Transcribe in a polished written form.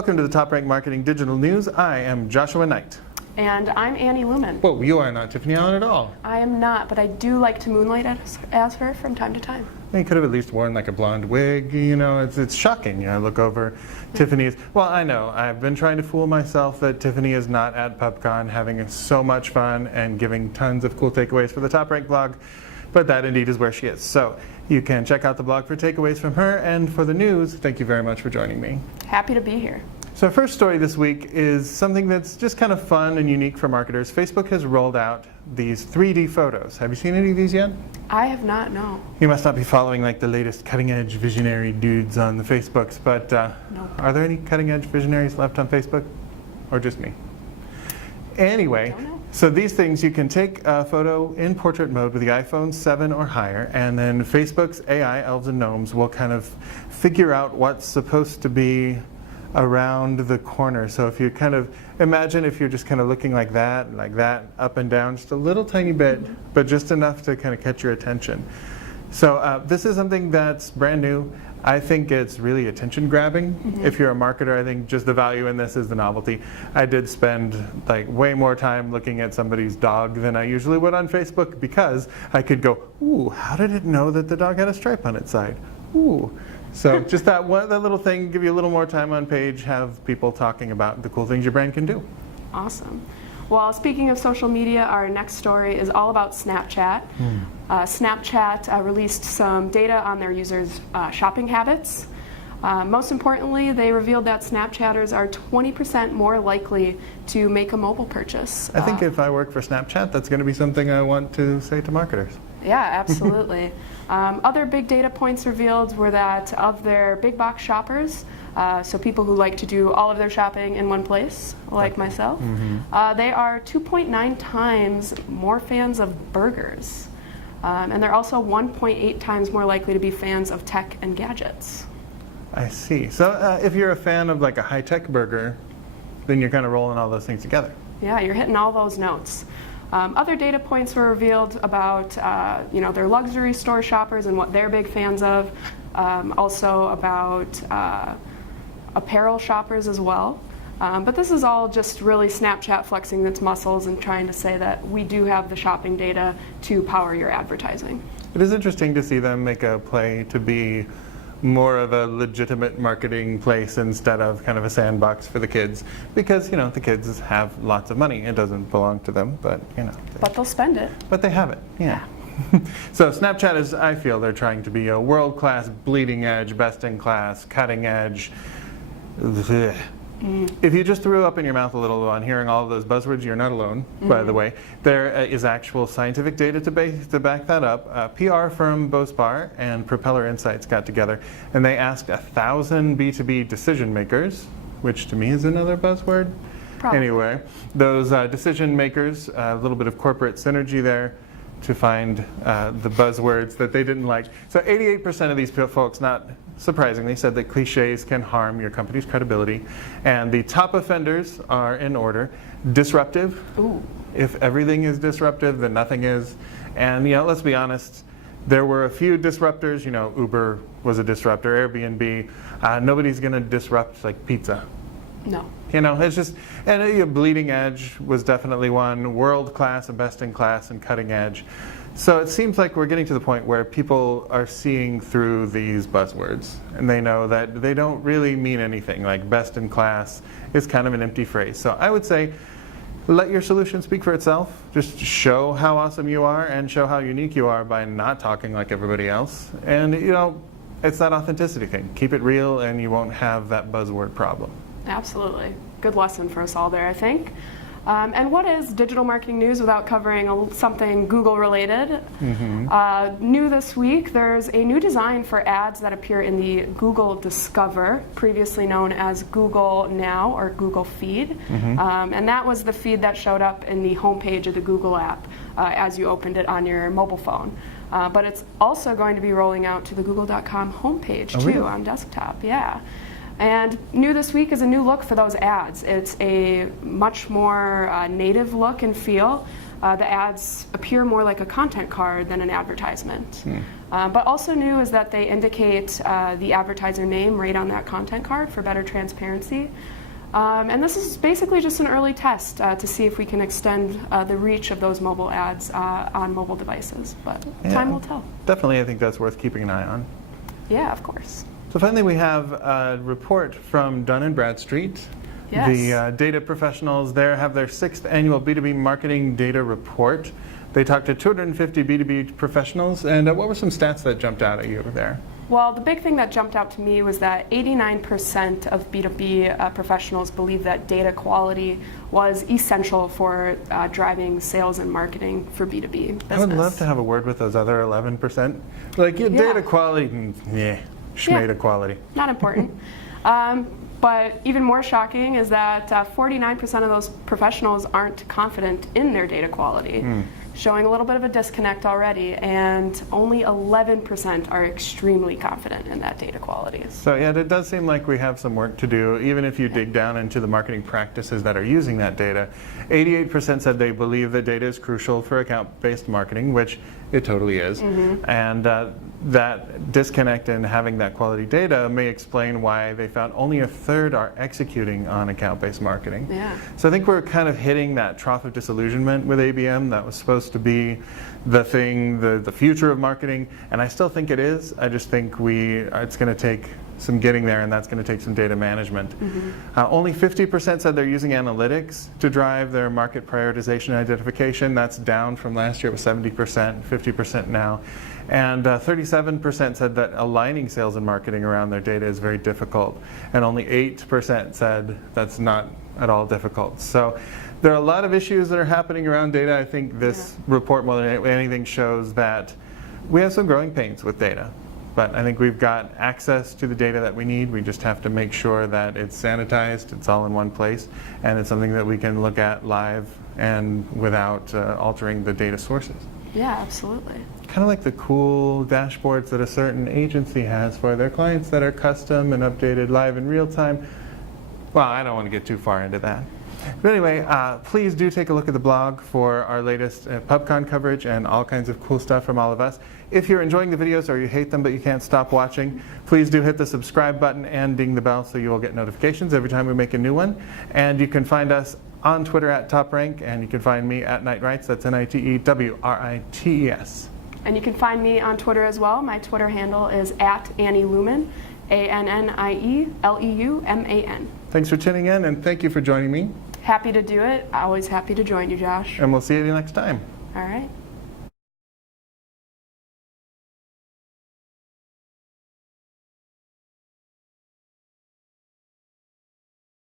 Welcome to the TopRank Marketing Digital News. I am Joshua Knight. And I'm Annie Lumen. Whoa, you are not Tiffany Allen at all. I am not, but I do like to moonlight as her from time to time. You could have at least worn like a blonde wig, you know, it's shocking. I look over Tiffany's. Well, I know, I've been trying to fool myself that Tiffany is not at PubCon having so much fun and giving tons of cool takeaways for the TopRank blog, but that indeed is where she is. So you can check out the blog for takeaways from her, and for the news, thank you very much for joining me. Happy to be here. So our first story this week is something that's just kind of fun and unique for marketers. Facebook has rolled out these 3D photos. Have you seen any of these yet? I have not, no. You must not be following like the latest cutting-edge visionary dudes on the Facebooks, but No. Are there any cutting-edge visionaries left on Facebook? Or just me? Anyway, Don't know. so these things, you can take a photo in portrait mode with the iPhone 7 or higher, and then Facebook's AI elves and gnomes will kind of figure out what's supposed to be around the corner. So if you kind of imagine if you're just kind of looking like that, up and down, just a little tiny bit, but just enough to kind of catch your attention. So this is something that's brand new. I think it's really attention grabbing. If you're a marketer, I think just the value in this is the novelty. I did spend like way more time looking at somebody's dog than I usually would on Facebook, because I could go, ooh, how did it know that the dog had a stripe on its side? Ooh. So just that little thing, give you a little more time on page, have people talking about the cool things your brand can do. Awesome. Well, speaking of social media, our next story is all about Snapchat. Snapchat released some data on their users' shopping habits. Most importantly, they revealed that Snapchatters are 20% more likely to make a mobile purchase. I think if I work for Snapchat, that's going to be something I want to say to marketers. Yeah, absolutely. Other big data points revealed were that of their big box shoppers, so people who like to do all of their shopping in one place, like myself, they are 2.9 times more fans of burgers. And they're also 1.8 times more likely to be fans of tech and gadgets. I see. So if you're a fan of like a high-tech burger, then you're kind of rolling all those things together. Yeah, you're hitting all those notes. Other data points were revealed about their luxury store shoppers and what they're big fans of. Also about apparel shoppers as well. But this is all just really Snapchat flexing its muscles and trying to say that we do have the shopping data to power your advertising. It is interesting to see them make a play to be more of a legitimate marketing place instead of kind of a sandbox for the kids, because the kids have lots of money. It doesn't belong to them, but But they'll spend it. But they have it, yeah. So Snapchat is, I feel they're trying to be a world-class, bleeding edge, best-in-class, cutting edge. If you just threw up in your mouth a little on hearing all of those buzzwords, you're not alone, by the way. There is actual scientific data to back that up. PR firm Bospar and Propeller Insights got together, and they asked 1,000 B2B decision makers, which to me is another buzzword. Probably. Anyway, those decision makers, a little bit of corporate synergy there, to find the buzzwords that they didn't like. So 88% of these folks, not surprisingly, said that cliches can harm your company's credibility. And the top offenders are in order: disruptive. Ooh. If everything is disruptive, then nothing is. And let's be honest, there were a few disruptors. Uber was a disruptor, Airbnb. Nobody's going to disrupt like pizza. No. It's just, and bleeding edge was definitely one, world class and best in class and cutting edge. So it seems like we're getting to the point where people are seeing through these buzzwords, and they know that they don't really mean anything. Like best in class is kind of an empty phrase. So I would say, let your solution speak for itself. Just show how awesome you are and show how unique you are by not talking like everybody else. And it's that authenticity thing. Keep it real and you won't have that buzzword problem. Absolutely. Good lesson for us all there, I think. And what is digital marketing news without covering something Google related? New this week, there's a new design for ads that appear in the Google Discover, previously known as Google Now or Google Feed. And that was the feed that showed up in the homepage of the Google app as you opened it on your mobile phone. But it's also going to be rolling out to the Google.com homepage too, really? on desktop. Yeah. And new this week is a new look for those ads. It's a much more native look and feel. The ads appear more like a content card than an advertisement. But also new is that they indicate the advertiser name right on that content card for better transparency. And this is basically just an early test to see if we can extend the reach of those mobile ads on mobile devices. But time will tell. Definitely, I think that's worth keeping an eye on. Yeah, of course. So finally, we have a report from Dun & Bradstreet. Yes. The data professionals there have their 6th annual B2B marketing data report. They talked to 250 B2B professionals, and what were some stats that jumped out at you there? Well, the big thing that jumped out to me was that 89% of B2B professionals believe that data quality was essential for driving sales and marketing for B2B business. I would love to have a word with those other 11%. Like, data quality, schmata quality. Not important. But even more shocking is that 49% of those professionals aren't confident in their data quality, showing a little bit of a disconnect already, and only 11% are extremely confident in that data quality. So yeah, it does seem like we have some work to do, even if you dig down into the marketing practices that are using that data. 88% said they believe that data is crucial for account-based marketing, which it totally is. And that disconnect in having that quality data may explain why they found only a third are executing on account-based marketing. So I think we're kind of hitting that trough of disillusionment with ABM that was supposed to be the thing, the future of marketing, and I still think it is. I just think it's going to take some getting there, and that's going to take some data management. Only 50% said they're using analytics to drive their market prioritization and identification. That's down from last year. It was 70%, 50% now. And 37% said that aligning sales and marketing around their data is very difficult. And only 8% said that's not at all difficult. So there are a lot of issues that are happening around data. I think this report, more than anything, shows that we have some growing pains with data. But I think we've got access to the data that we need. We just have to make sure that it's sanitized, it's all in one place, and it's something that we can look at live and without altering the data sources. Yeah, absolutely. Kind of like the cool dashboards that a certain agency has for their clients that are custom and updated live in real time. Well, I don't want to get too far into that. But anyway, please do take a look at the blog for our latest PubCon coverage and all kinds of cool stuff from all of us. If you're enjoying the videos or you hate them but you can't stop watching, please do hit the subscribe button and ding the bell so you will get notifications every time we make a new one. And you can find us on Twitter at TopRank, and you can find me at Nitewrites. That's NITEWRITES. And you can find me on Twitter as well. My Twitter handle is @AnnieLuman, ANNIELEUMAN. Thanks for tuning in, and thank you for joining me. Happy to do it. Always happy to join you, Josh. And we'll see you next time. All right.